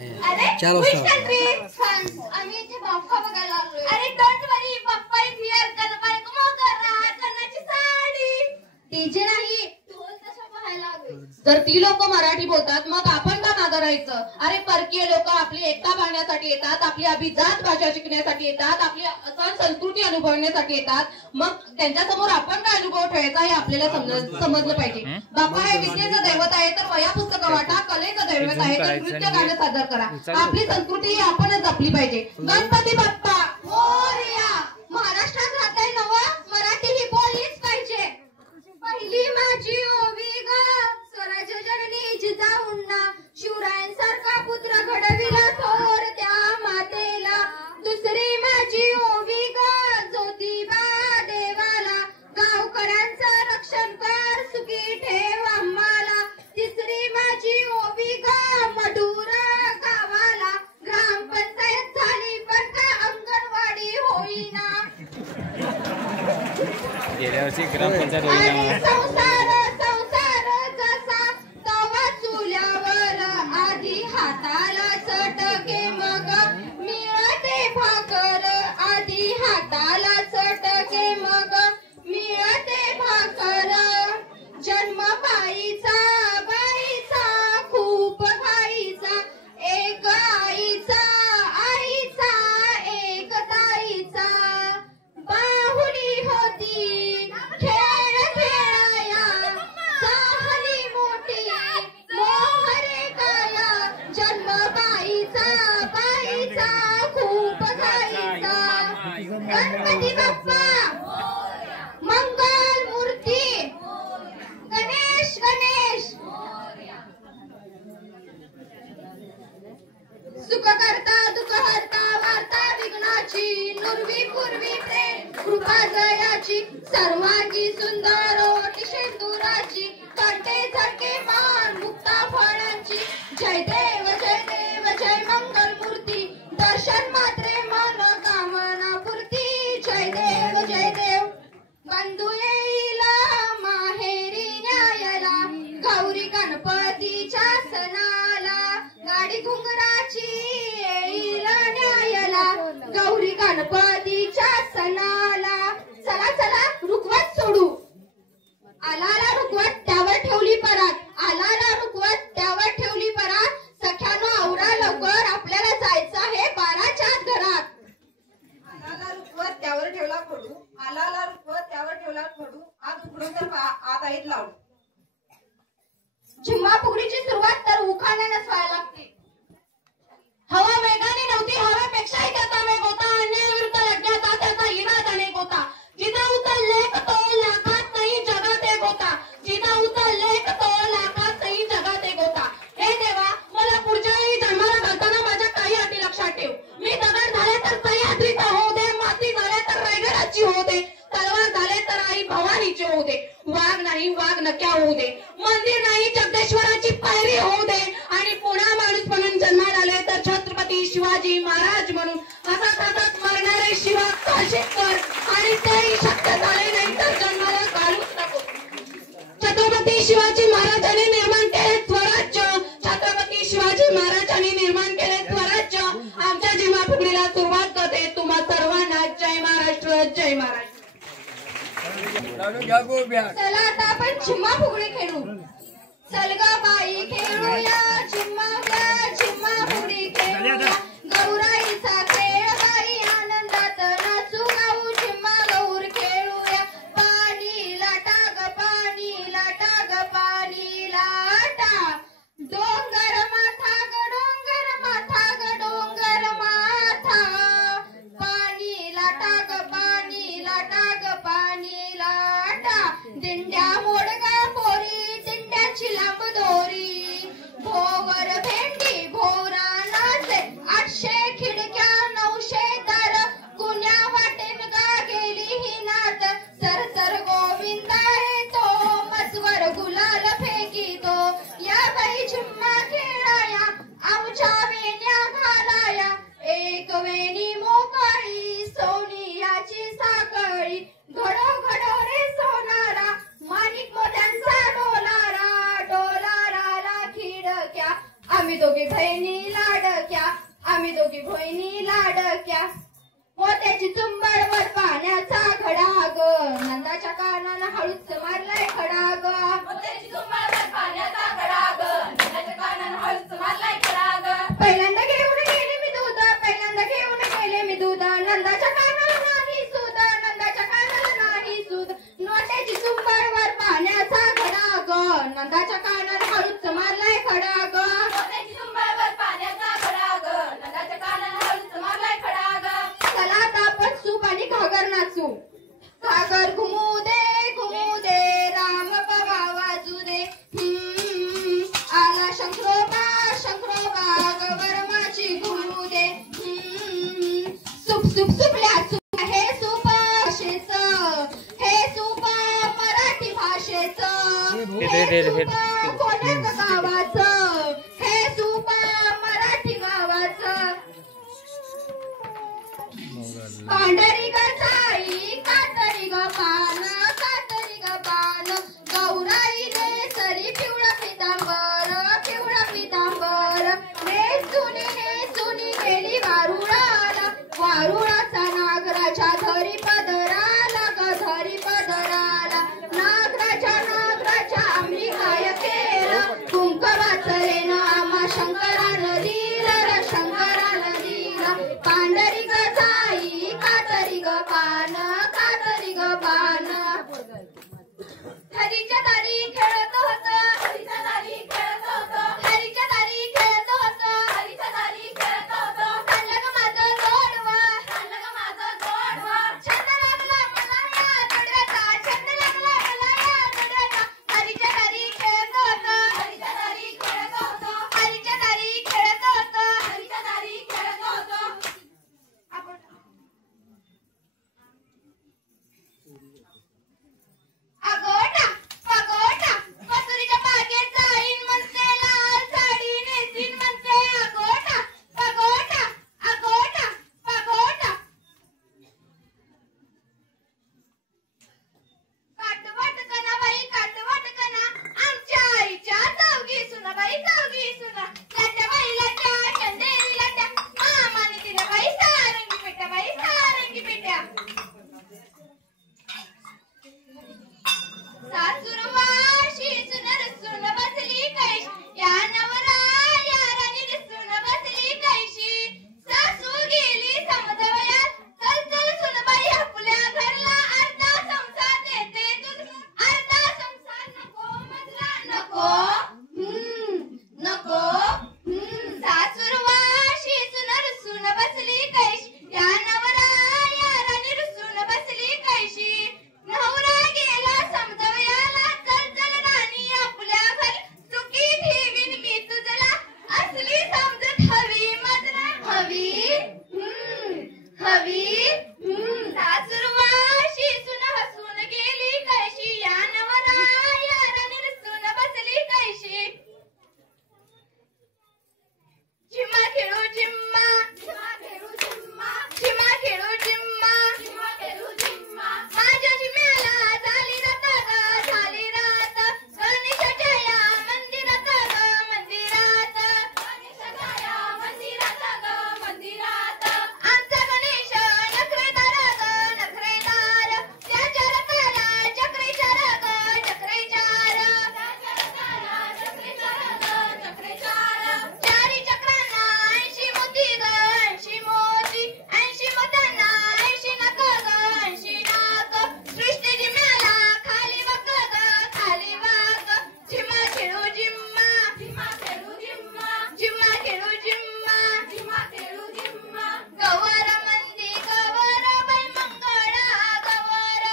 चलो आम्ही इथे बाप्पा बघायला आलोय. अरे don't worry, Bappa is here. Ganpati कन्नाची साडी टीचे नाही, ढोल कशा पाहायला आलोय. जर ती लोक मराठी बोलतात मग आपण का मागं राहायचं. अरे परकीय लोक आपली एकता पाहण्यासाठी येतात, आपली अभिजात भाषा शिकण्यासाठी येतात, आपली सण संस्कृती अनुभवण्यासाठी येतात. मग त्यांच्यासमोर आपण काय अनुभव ठेवायचा हे आपल्याला समजलं पाहिजे. बाप्पा हे विद्येचं दैवत आहे तर वया पुस्तकं वाटा, कलेचं दैवत आहे तर नृत्य गाणं सादर करा. आपली संस्कृती आपणच जपली पाहिजे. गणपती बाप्पा मोरया. महाराष्ट्रात राहताय नवा, मराठी ही बोललीच पाहिजे. पहिली माझी ओवी ग स्वराज्य जननी जिजाऊंना, शिवरायांसारखा पुत्र घडविला थोर त्या मातेला. दुसरी माझी ओवी ग ज्योतिबा देवाला, गावकऱ्यांचं रक्षण कर सुखी ठेव आम्हाला. तिसरी माझी ओवी ग मडूर गावाला, ग्रामपंचायत झाली पण का अंगणवाडी होईना. गेल्या वर्षी ग्रामपंचायत होईना. संसार जसा तवा चुल्यावर, आधी हाताला चटके मग मिळते भाकर, आधी हाताला चटके मग मिळते भाकर. जन्म बाईचा खूप घाईचा, एक आईचा एक ताईचा. बाहुली होती खेळ खेळाया, झाली मोठी मोहरे काया. जन्म बाईचा खूप घाईचा. गणपती बाप्पा मंगल मूर्ती, गणेश सुख करता दुःख हरता, वार्ता विघ्नाची, नुरवी पूर्वी प्रेम कृपा जयाची. सर्वांगी सुंदर ओटी शेंदुराची, कंटे झटके मान मुक्ता फळांची. जय देव जय मंगल मूर्ती, दर्शन मात्रे मन कामना पूर्ती. जय देव बंधू येईल माहेरी न्यायला, गौरी गणपतीच्या सणाला. गाडी घुंगराची येईल न्यायला, गौरी गणपतीच्या सणाला. चला रुखवत सोडू. आलाला रुखवत त्यावर ठेवली परात, आलाला रुखवत त्यावर ठेवली परात. सख्यानो आवरा लवकर, आपल्याला जायचं आहे 12च्या घरात. आलाला रुखवत त्यावर ठेवला खडू, आलाला रुखवत त्यावर ठेवला खडू. आज उघडून तर आत आहेत लावू. झिम्मा फुगडीची सुरुवात तर उखाण्यानंच व्हायला लागते. हवा वेगाने नव्हती, हवेपेक्षाही त्याचा वेग होता. अन्यायाविरुद्ध लढण्याचा त्याचा इराद अनेक होता. जिजाऊचा लेख तो लाखात नाही जगात एक होता, जिजाऊचा लेख तो लाखात नाही जगात एक होता. हे देवा, मला पुढच्याही जन्माला घालताना माझ्या काही अटी लक्षात ठेव. मी दगड झाले तर सह्याद्रीचा होऊ दे, माती झाले तर रायगडाची होऊ दे, तलवार झाले तर आई भवानीची होऊ दे, वाघ नाही वाघ नक्या होऊ दे, मंदिर नाही जगदेश्वराची पायरी होऊ दे, आणि पुन्हा माणूस म्हणून जन्माला आले तर छत्रपती शिवाजी महाराज म्हणून. हसत मरणारे शिवा काशीकर, आणि तेही शक्य झाले नाही तर जन्माला घालूच नको. छत्रपती शिवाजी महाराजांनी निर्माण केले स्वराज्य, छत्रपती शिवाजी महाराजांनी निर्माण केले स्वराज्य. आमच्या जिम्मा फुगडीला सुरुवात करते. तुम्हा सर्वांना जय महाराष्ट्र, जय महाराष्ट्र. चला आता आपण झिम्मा फुगडी खेळू. चल ग बाई खेळूया झिम्मा फुगडी खेळूया. गौराईचा खेळ बाई आनंदात नाचू गाऊ, झिम्मा गौर खेळूया. पाणी लाटा ग पाणी लाटा, डोंगर माथा ग डोंगर माथा. पाणी लाटा ग पाणी लाटा, दिंड्या मोडगा पोरी, दिंड्याची लांब दोरी. भोवर भेंडी भोवरा नाचे, 800 खिडक्या 900 दार, कुण्या वाटेन गा गेली ही नात. सर गोविंदा आहे तो, मजवर गुलाल फेकीतो. या बाई झिम्मा खेळाया, आमच्या वेण्या घालाया. एक वेणी मोकळी सोनियाची साखळी, घडो रे सोनारा, माणिक मोत्यांचा डोलारा. खिडक्या आम्ही दोघे बहिणी लाड आम्ही दोघी बहिणी लाडक्या मोत्याची चुंबडवर पाण्याचा खडा ग नंदाच्या कानानं हळूच मारलाय खडा ग मोत्याची चुंबडवर पाण्याचा खडा ग नंदाच्या कानानं हळूच मारलाय खडा ग पहिल्यांदा घेऊन गेले मी दूध पहिल्यांदा घेऊन गेले मी दूध नंदाच्या कानाला नाही सूद नंदाच्या कानाला नाही सूद मोत्याची चुंबडवर पाण्याचा खडा ग नंदाच्या कानानं हळूच मारलाय खडा ग मोत्याची चुंबडवर पाण्याचा खडा ग नंदाच्या कानानं हळूच मारलाय खडा ग चला आता आपण सूप आणि घागर नाचू घागर घुमू दे राम बाबा वाजू दे आला शंकरोबा गवरमाची घुमू दे सूप सूप सुपल्या सूप हे सूप भाषेचं हे सूप मराठी भाषेचं हे सूप कोण्या गावाचं हे सूप मराठी गावाचं पांढरी ग साई कातरी ग पान गौराईने सरी पिवळा पितांबर नेसुनी गेली वारुळाचा नागराच्या धरी पदराला ग धरी पदराला नागराच्या आम्ही काय केलं कुंक वाचलेन आम्हा शंकरानं दिलं शंकरानं दिलं पांढरी ग साई कातरी ग पान हरीच्या दारी खेळत होत हरीच्या दारी खेळत होत हरीच्या दारी खेळत होत हरीच्या दारी खेळत होत चाललं ग माझं जोडवा छंद लागला मला या जोडव्याचा छंद लागला मला या जोडव्याचा हरीच्या दारी खेळत होत हरीच्या दारी खेळत होत हरीच्या दारी खेळत होत हरीच्या दारी खेळत होत आपण अगोटा मसुरीच्या बागेत जाईन म्हणते लाल साडी नेसीन म्हणते अगोटा काटवट कना बाई काटवट कना आमच्या आईच्या चौघी सुना लाट्या बाई लाट्या चंदेरी लाट्या मामाने तिने बाई सारंगी पेट्या सासूरवाशी सुनर सुन बसली कैश या नवरा यारानी दिसून बसली कैशी सासू गेली समजवयात चल सुनबाई आपल्या घरला अर्धा संसार देते तुझ अर्धा संसार नको मजला नको सासूरवाशी सुनर सुन बसली कैश या नवरा यारानी रुसून बसली कैशी नवरा गेला समजवयाला चल राणी आपल्या घरी सुखी ठेवीन मी तुझला असली समजत हवी मजला हवी सासूरवाशी सुन हसून गेली कैशी या नवरा याराने रुसून बसली कैशी झिम्मा खेळू झिम्मा माझ्या झिम्म्याला झाली रात गणेशाच्या या मंदिरात आमचा गणेश नखरेदार त्याच्या रथाला चक्रेचार चारी चक्रांना 80 मोती ग 80 मोती 80 मोत्यांना 80 नख ग 80 नाक सृष्टी जिम्म्याला खाली वाक झिम्मा खेळू झिम्मा गवर मंदी गवर बाई मंगळा गवर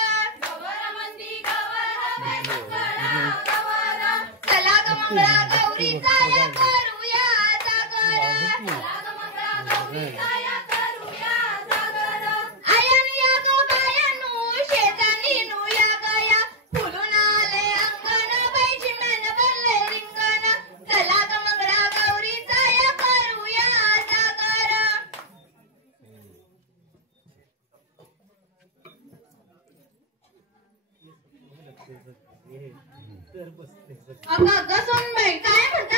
चला ग मंगळा गौरीचा या करूया जागर आयानी या ग बायानू शेजानी नू या गया फुलून आले अंगण बाई झिम्यान भरले रिंगण चला ग मंगळा गौरीचा या करूया जागर अगं सोनबाई काय म्हणता